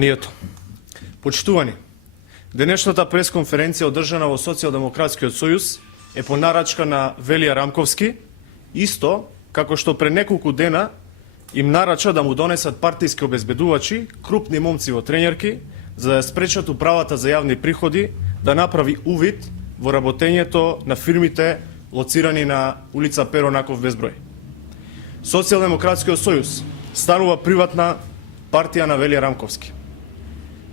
Нието. Почитувани, денешната пресконференција одржана во Социјалдемократскиот сојуз е по нарачка на Велија Рамковски, исто како што пред неколку дена им нарача да му донесат партиски обезбедувачи, крупни момци во тренерки, за да спречат управата за јавни приходи да направи увид во работењето на фирмите лоцирани на улица Перо Наков безброј. Социјалдемократскиот сојуз станува приватна партија на Велија Рамковски.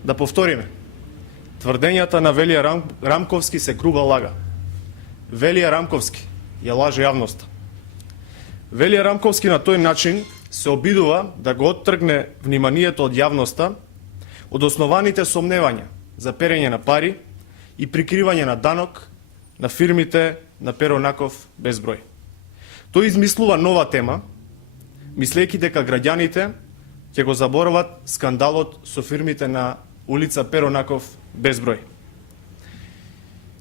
Да повториме, тврдењата на Велија Рамковски се груба лага. Велија Рамковски ја лаже јавноста. Велија Рамковски на тој начин се обидува да го оттргне вниманието од јавноста од основаните сомневања за перење на пари и прикривање на данок на фирмите на Перо Наков безброј. Тој измислува нова тема, мислејќи дека граѓаните ќе го заборават скандалот со фирмите на улица Перо Наков безброј.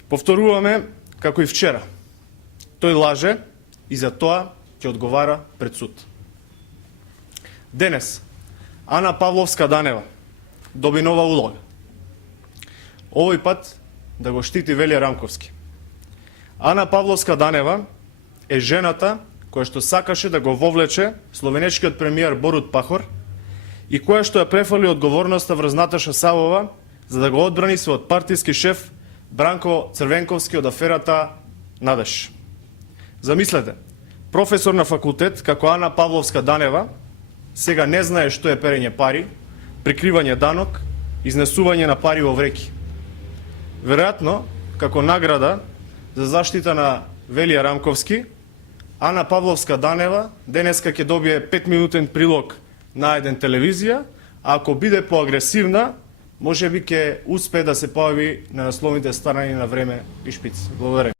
Повторуваме како и вчера. Тој лаже и за тоа ќе одговара пред суд. Денес Ана Павловска Данева доби нова улога. Овој пат да го штити Велија Рамковски. Ана Павловска Данева е жената која што сакаше да го вовлече словенечкиот премиер Борут Пахор и која што ја префали одговорноста врз Наташа Савова за да го одбрани својот партиски шеф Бранко Црвенковски од аферата Надеж. Замислете, професор на факултет како Ана Павловска Данева сега не знае што е перење пари, прикривање данок, изнесување на пари во вреки. Веројатно, како награда за заштита на Велија Рамковски, Ана Павловска Данева денеска ќе добие 5-минутен прилог на еден телевизија, а ако биде поагресивна, можеби ќе успее да се појави на насловните страни на Време и Шпиц. Благодарам.